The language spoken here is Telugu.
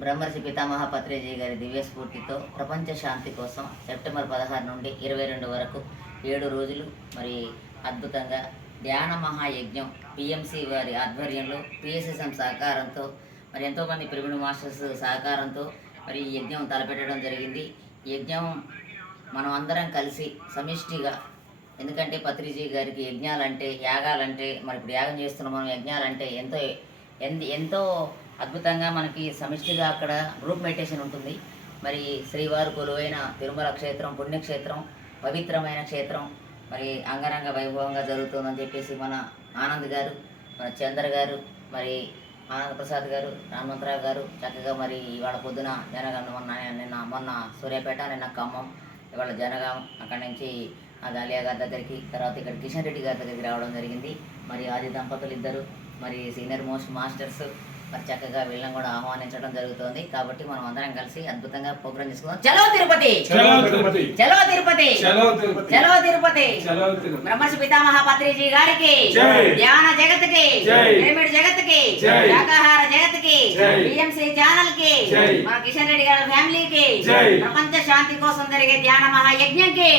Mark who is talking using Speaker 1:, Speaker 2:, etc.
Speaker 1: బ్రహ్మర్షి పితామహ పత్రిజీ గారి దివ్య స్ఫూర్తితో ప్రపంచ శాంతి కోసం సెప్టెంబర్ పదహారు నుండి ఇరవై రెండు వరకు ఏడు రోజులు మరి అద్భుతంగా ధ్యాన మహాయజ్ఞం పిఎంసి వారి ఆధ్వర్యంలో పిఎస్ఎస్ఎం సహకారంతో మరి ఎంతోమంది పిరమిడ్ మాస్టర్స్ సహకారంతో మరి ఈ యజ్ఞం తలపెట్టడం జరిగింది. యజ్ఞం మనం అందరం కలిసి సమిష్టిగా ఎందుకంటే పత్రిజీ గారికి యజ్ఞాలంటే యాగాలంటే మరి ఇప్పుడు యాగం చేస్తున్నాం మనం యజ్ఞాలంటే ఎంతో ఎంతో అద్భుతంగా మనకి సమిష్టిగా అక్కడ గ్రూప్ మెడిటేషన్ ఉంటుంది. మరి శ్రీవారు కొలువైన తిరుమల క్షేత్రం పుణ్యక్షేత్రం పవిత్రమైన క్షేత్రం మరి అంగరంగ వైభవంగా జరుగుతుందని చెప్పేసి మన ఆనంద్ గారు మన చంద్ర గారు మరి ఆనంద్ ప్రసాద్ గారు హనుమంతరావు గారు చక్కగా మరి ఇవాళ పొద్దున జనగం మొన్న నిన్న మొన్న సూర్యాపేట నిన్న ఖమ్మం ఇవాళ జనగాం అక్కడి నుంచి ఆ దాలియా గారి దగ్గరికి తర్వాత ఇక్కడ కిషన్ రెడ్డి గారి దగ్గరికి రావడం జరిగింది. మరి ఆది దంపతులు ఇద్దరు మరి సీనియర్ మోస్ట్ మాస్టర్స్ మరి చక్కగా వీళ్ళని కూడా ఆహ్వానించడం జరుగుతోంది. కాబట్టి మనం అందరం కలిసి అద్భుతంగా ప్రోగ్రామ్ చేసుకుందాం. చలో తిరుపతి!
Speaker 2: చలో తిరుపతి!
Speaker 1: చలో తిరుపతి! బ్రహ్మర్షి పితామహ పత్రిజీ గారికి. ధ్యాన జగత్కి. పిరమిడ్ జగత్కి. శాకాహార జగత్కి. బిఎంసీ
Speaker 2: ఛానల్కి.
Speaker 1: మన కిషన్ రెడ్డి గారి ఫ్యామిలీకి. ప్రపంచ శాంతి కోసం జరిగే ధ్యాన మహాయజ్ఞంకి!